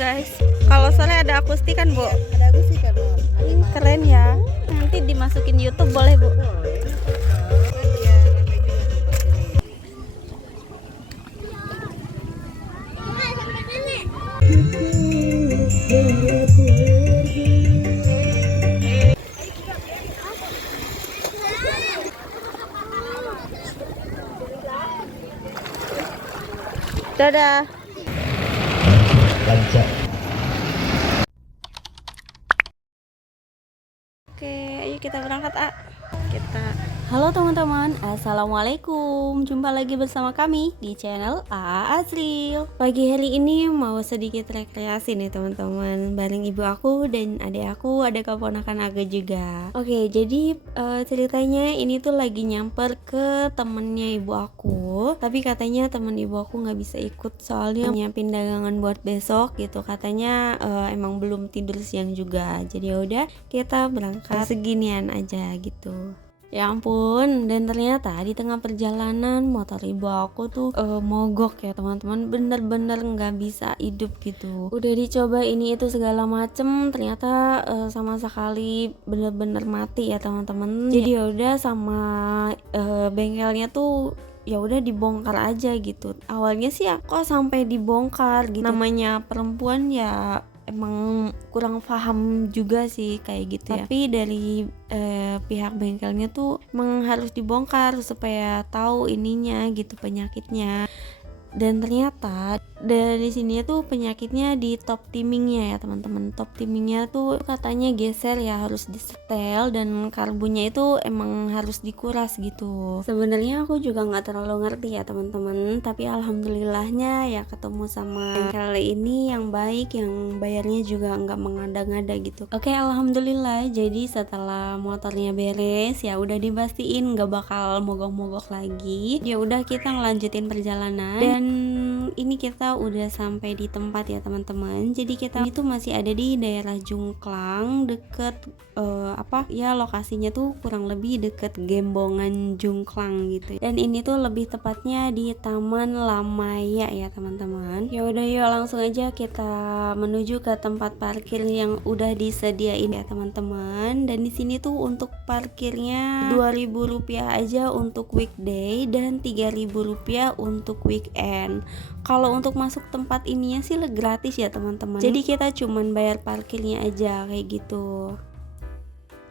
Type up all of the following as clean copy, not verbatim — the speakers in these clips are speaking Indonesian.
guys. Kalau sore ada akustikan, Bu. Ada akustik kan, Om? Keren ya. Nanti dimasukin YouTube boleh, Bu. Boleh. Kan dia ramai juga tempat ini. Dadah. Oke, ayo kita berangkat, A. Halo teman-teman, assalamualaikum. Jumpa lagi bersama kami di channel A Azril. Pagi hari ini mau sedikit rekreasi nih teman-teman, bareng ibu aku dan adik aku, ada keponakan aku juga. Oke, jadi ceritanya ini tuh lagi nyamper ke temennya ibu aku, tapi katanya temen ibu aku nggak bisa ikut soalnya nyiapin dagangan buat besok gitu. Katanya emang belum tidur siang juga. Jadi yaudah kita berangkat seginian aja gitu. Ya ampun, dan ternyata di tengah perjalanan motor ibu aku tuh mogok ya teman-teman, bener-bener nggak bisa hidup gitu. Udah dicoba ini itu segala macem, ternyata sama sekali bener-bener mati ya teman-teman. Jadi yaudah sama bengkelnya tuh ya udah dibongkar aja gitu. Awalnya sih kok sampai dibongkar gitu. Namanya perempuan ya emang kurang paham juga sih kayak gitu ya. Tapi dari pihak bengkelnya tuh emang harus dibongkar supaya tahu ininya gitu, penyakitnya. Dan ternyata dari sini tuh penyakitnya di top timingnya ya teman-teman. Top timingnya tuh katanya geser ya, harus disetel, dan karbunya itu emang harus dikuras gitu. Sebenarnya aku juga nggak terlalu ngerti ya teman-teman, tapi alhamdulillahnya ya ketemu sama bengkel ini yang baik, yang bayarnya juga nggak mengada-ngada gitu. Oke, alhamdulillah. Jadi setelah motornya beres ya udah dipastiin nggak bakal mogok-mogok lagi. Ya udah kita ngelanjutin perjalanan, dan ini kita udah sampai di tempat ya teman-teman. Jadi kita itu masih ada di daerah Jungklang, deket lokasinya tuh kurang lebih deket Gembongan Jungklang gitu. Dan ini tuh lebih tepatnya di Taman Lamaya ya teman-teman. Ya udah yuk langsung aja kita menuju ke tempat parkir yang udah disediain ya teman-teman. Dan di sini tuh untuk parkirnya Rp2.000 aja untuk weekday dan Rp3.000 untuk weekend. Kalau untuk masuk tempat ininya sih gratis ya teman-teman. Jadi kita cuman bayar parkirnya aja kayak gitu.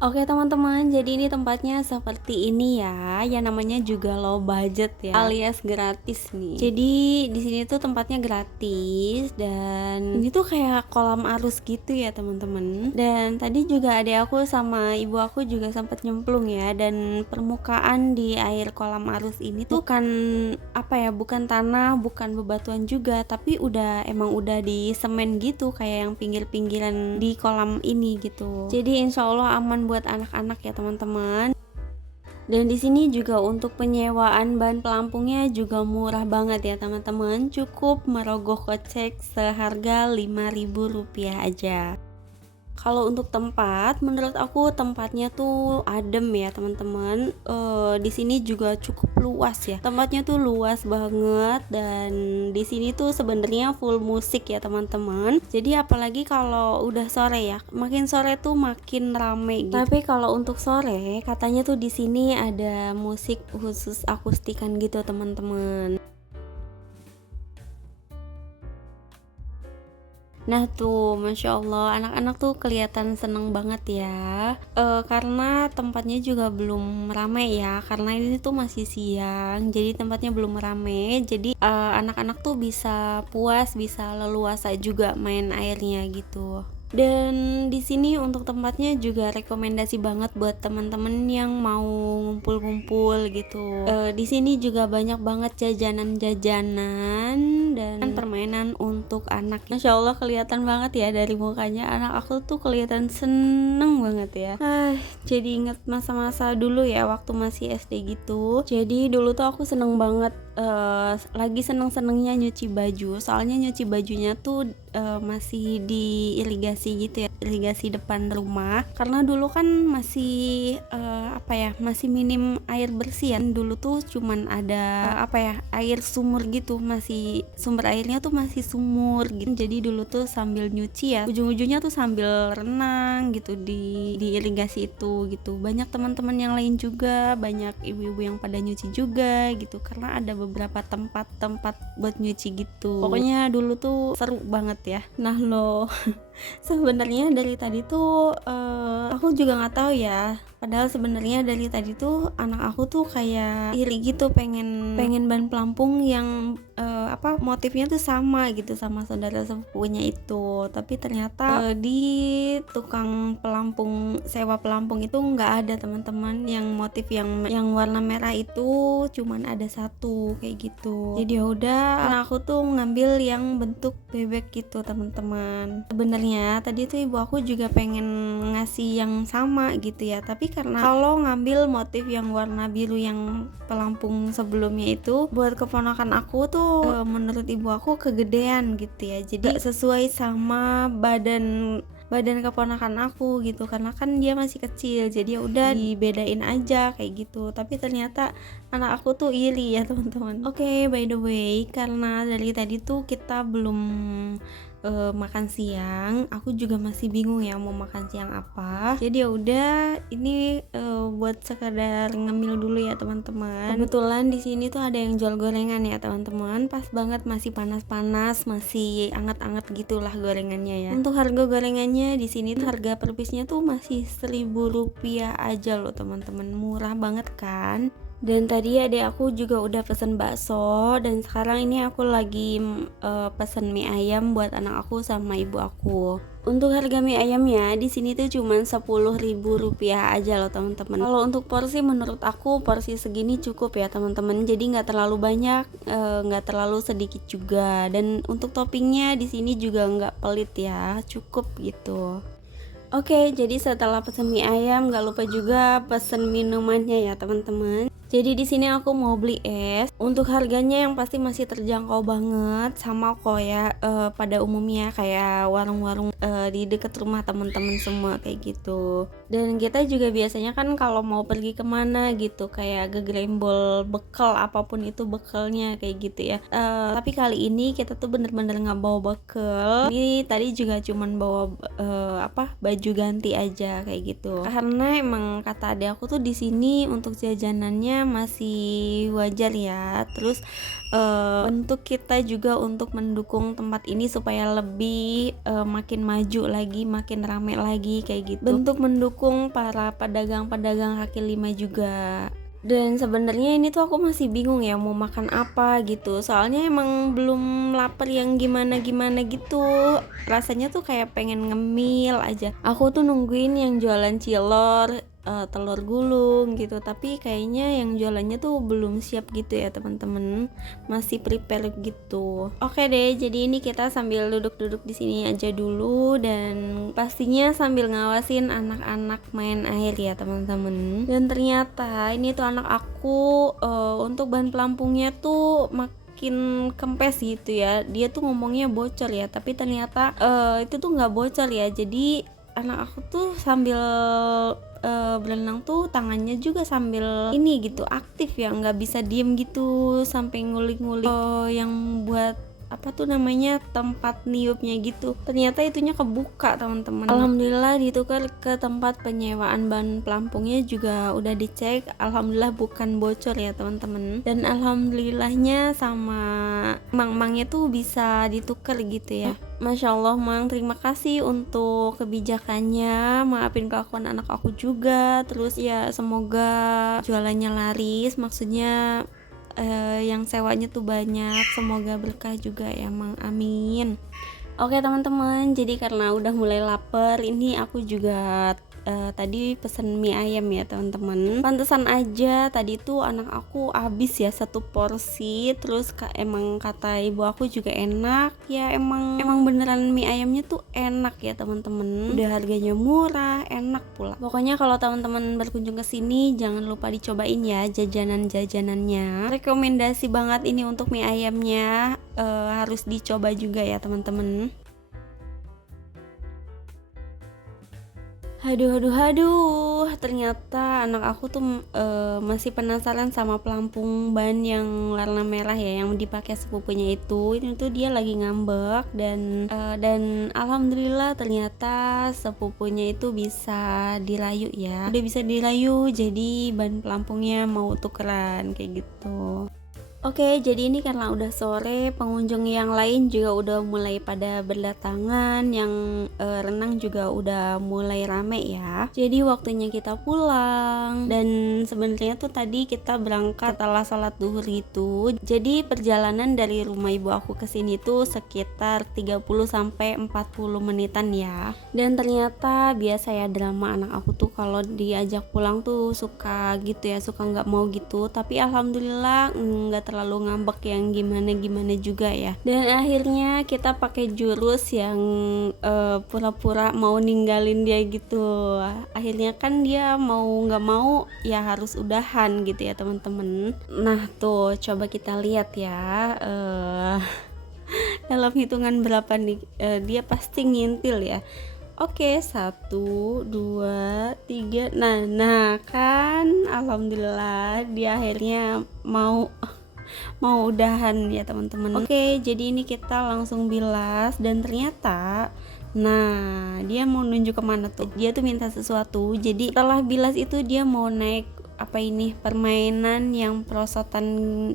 Oke teman-teman, jadi ini tempatnya seperti ini ya, yang namanya juga low budget ya, alias gratis nih. Jadi di sini tuh tempatnya gratis, dan ini tuh kayak kolam arus gitu ya teman-teman. Dan tadi juga adik aku sama ibu aku juga sempat nyemplung ya, dan permukaan di air kolam arus ini tuh bukan tanah, bukan bebatuan juga, tapi emang udah di semen gitu, kayak yang pinggir-pinggiran di kolam ini gitu. Jadi insya Allah aman buat anak-anak ya teman-teman. Dan di sini juga untuk penyewaan ban pelampungnya juga murah banget ya teman-teman. Cukup merogoh kocek seharga Rp5.000 aja. Kalau untuk tempat, menurut aku tempatnya tuh adem ya teman-teman. Di sini juga cukup luas ya. Tempatnya tuh luas banget, dan di sini tuh sebenarnya full musik ya teman-teman. Jadi apalagi kalau udah sore ya, makin sore tuh makin rame gitu. Tapi kalau untuk sore, katanya tuh di sini ada musik khusus akustikan gitu teman-teman. Nah tuh, Masya Allah, anak-anak tuh kelihatan seneng banget ya, karena tempatnya juga belum rame ya, karena ini tuh masih siang, jadi tempatnya belum rame. Jadi anak-anak tuh bisa puas, bisa leluasa juga main airnya gitu. Dan di sini untuk tempatnya juga rekomendasi banget buat teman-teman yang mau ngumpul-ngumpul gitu. Di sini juga banyak banget jajanan-jajanan dan permainan untuk anak. Masya Allah kelihatan banget ya dari mukanya, anak aku tuh kelihatan seneng banget ya. Jadi inget masa-masa dulu ya waktu masih SD gitu. Jadi dulu tuh aku seneng banget, lagi seneng-senengnya nyuci baju. Soalnya nyuci bajunya tuh masih diirigasi gitu ya. irigasi depan rumah, karena dulu kan masih masih minim air bersih ya. Dulu tuh cuman ada air sumur gitu, masih sumber airnya tuh masih sumur gitu. Jadi dulu tuh sambil nyuci ya, ujung-ujungnya tuh sambil renang gitu di irigasi itu gitu. Banyak teman-teman yang lain juga, banyak ibu-ibu yang pada nyuci juga gitu, karena ada beberapa tempat buat nyuci gitu. Pokoknya dulu tuh seru banget ya. Nah lo sebenarnya dari tadi tuh aku juga nggak tahu ya, padahal sebenarnya dari tadi tuh anak aku tuh kayak iri gitu, pengen ban pelampung yang motifnya tuh sama gitu sama saudara sepupunya itu. Tapi ternyata di tukang pelampung, sewa pelampung itu nggak ada teman-teman yang motif yang warna merah itu, cuman ada satu kayak gitu. Jadi udah anak aku tuh ngambil yang bentuk bebek gitu teman-teman. Sebenarnya tadi tuh ibu aku juga pengen ngasih yang sama gitu ya, tapi karena kalau ngambil motif yang warna biru yang pelampung sebelumnya itu buat keponakan aku tuh menurut ibu aku kegedean gitu ya, jadi gak sesuai sama badan keponakan aku gitu, karena kan dia masih kecil, jadi ya udah dibedain aja kayak gitu. Tapi ternyata anak aku tuh iri ya teman-teman. Oke, by the way, karena dari tadi tuh kita belum makan siang, aku juga masih bingung ya mau makan siang apa. Jadi ya udah, ini buat sekadar ngemil dulu ya teman-teman. Kebetulan di sini tuh ada yang jual gorengan ya teman-teman, pas banget, masih panas-panas, masih anget-anget gitulah gorengannya ya. Untuk harga gorengannya di sini tuh harga per piece-nya tuh masih 1.000 rupiah aja loh teman-teman, murah banget kan. Dan tadi adek aku juga udah pesen bakso, dan sekarang ini aku lagi pesen mie ayam buat anak aku sama ibu aku. Untuk harga mie ayamnya di sini tuh cuman 10.000 rupiah aja loh teman-teman. Kalau untuk porsi, menurut aku porsi segini cukup ya teman-teman. Jadi nggak terlalu banyak, nggak terlalu sedikit juga. Dan untuk toppingnya di sini juga nggak pelit ya, cukup gitu. Oke, jadi setelah pesen mie ayam, nggak lupa juga pesen minumannya ya teman-teman. Jadi di sini aku mau beli es. Untuk harganya yang pasti masih terjangkau banget, sama kok ya pada umumnya kayak warung-warung di dekat rumah teman-teman semua kayak gitu. Dan kita juga biasanya kan kalau mau pergi kemana gitu kayak gegrembol bekal, apapun itu bekalnya kayak gitu ya. Tapi kali ini kita tuh bener-bener nggak bawa bekal. Ini tadi juga cuman bawa baju ganti aja kayak gitu. Karena emang kata adek aku tuh di sini untuk jajanannya masih wajar ya. Terus bentuk kita juga untuk mendukung tempat ini supaya lebih makin maju lagi, makin rame lagi kayak gitu. Bentuk mendukung para pedagang-pedagang kaki lima juga. Dan sebenarnya ini tuh aku masih bingung ya mau makan apa gitu. Soalnya emang belum lapar yang gimana-gimana gitu. Rasanya tuh kayak pengen ngemil aja. Aku tuh nungguin yang jualan cilor, telur gulung gitu, tapi kayaknya yang jualannya tuh belum siap gitu ya teman-teman, masih prepare gitu. Oke deh, jadi ini kita sambil duduk-duduk di sini aja dulu, dan pastinya sambil ngawasin anak-anak main air ya teman-teman. Dan ternyata ini tuh anak aku untuk ban pelampungnya tuh makin kempes gitu ya. Dia tuh ngomongnya bocor ya, tapi ternyata itu tuh nggak bocor ya. Jadi anak aku tuh sambil berenang tuh tangannya juga sambil ini gitu, aktif ya, nggak bisa diem gitu sampai ngulik-ngulik yang buat apa tuh namanya, tempat niupnya gitu. Ternyata itunya kebuka teman-teman. Alhamdulillah ditukar ke tempat penyewaan ban pelampungnya juga udah dicek, alhamdulillah bukan bocor ya teman-teman. Dan alhamdulillahnya sama mang-mangnya tuh bisa ditukar gitu ya. Masya Allah Mang, terima kasih untuk kebijakannya, maafin kelakuan anak aku juga. Terus ya semoga jualannya laris, maksudnya yang sewanya tuh banyak, semoga berkah juga ya Mang, amin. Oke teman-teman, jadi karena udah mulai lapar, ini aku juga tadi pesen mie ayam ya teman-teman. Pantesan aja tadi tuh anak aku habis ya satu porsi. Terus emang kata ibu aku juga enak ya, emang beneran mie ayamnya tuh enak ya teman-teman. Udah harganya murah, enak pula. Pokoknya kalau teman-teman berkunjung ke sini jangan lupa dicobain ya jajanan-jajanannya. Rekomendasi banget ini untuk mie ayamnya, harus dicoba juga ya teman-teman. Aduh, ternyata anak aku tuh masih penasaran sama pelampung ban yang warna merah ya, yang dipakai sepupunya itu. Ini tuh dia lagi ngambek dan alhamdulillah ternyata sepupunya itu bisa dirayu ya. Udah bisa dirayu, jadi ban pelampungnya mau tukeran kayak gitu. Oke, jadi ini karena udah sore, pengunjung yang lain juga udah mulai pada berdatangan, yang renang juga udah mulai rame ya. Jadi waktunya kita pulang. Dan sebenarnya tuh tadi kita berangkat setelah sholat duhur gitu. Jadi perjalanan dari rumah ibu aku ke sini tuh sekitar 30 sampai 40 menitan ya. Dan ternyata biasa ya drama anak aku tuh kalau diajak pulang tuh suka gitu ya, suka nggak mau gitu. Tapi alhamdulillah nggak terlalu ngambek yang gimana juga ya. Dan akhirnya kita pakai jurus yang pura-pura mau ninggalin dia gitu. Akhirnya kan dia mau nggak mau ya harus udahan gitu ya teman-teman. Nah tuh coba kita lihat ya, dalam hitungan berapa nih dia pasti ngintil ya. Oke, 1, 2, 3. Nah kan alhamdulillah dia akhirnya mau udahan ya teman-teman. Oke, jadi ini kita langsung bilas dan ternyata dia mau nunjuk kemana tuh, dia tuh minta sesuatu. Jadi setelah bilas itu dia mau naik permainan yang perosotan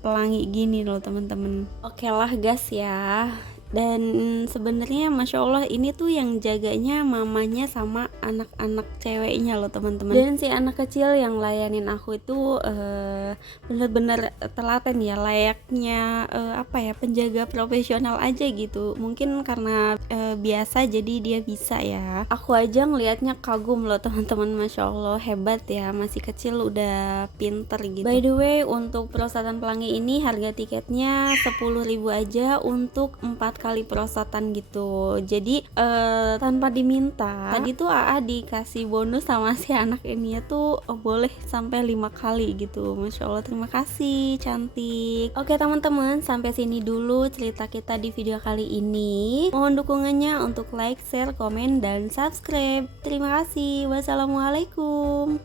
pelangi gini loh teman-teman. Oke lah gas ya. Dan sebenarnya masya Allah ini tuh yang jaganya mamanya sama anak-anak ceweknya loh teman-teman. Dan si anak kecil yang layanin aku itu bener-bener telaten ya, layaknya penjaga profesional aja gitu. Mungkin karena biasa jadi dia bisa ya. Aku aja ngelihatnya kagum loh teman-teman, masya Allah hebat ya, masih kecil udah pinter gitu. By the way, untuk perosotan pelangi ini harga tiketnya 10.000 aja untuk 4 kali perosotan gitu. Jadi tanpa diminta. Tadi tuh AA dikasih bonus sama si anak ini tuh boleh sampai 5 kali gitu. Masya Allah, terima kasih, cantik. Oke teman-teman, sampai sini dulu cerita kita di video kali ini. Mohon dukungannya untuk like, share, komen, dan subscribe. Terima kasih. Wassalamualaikum.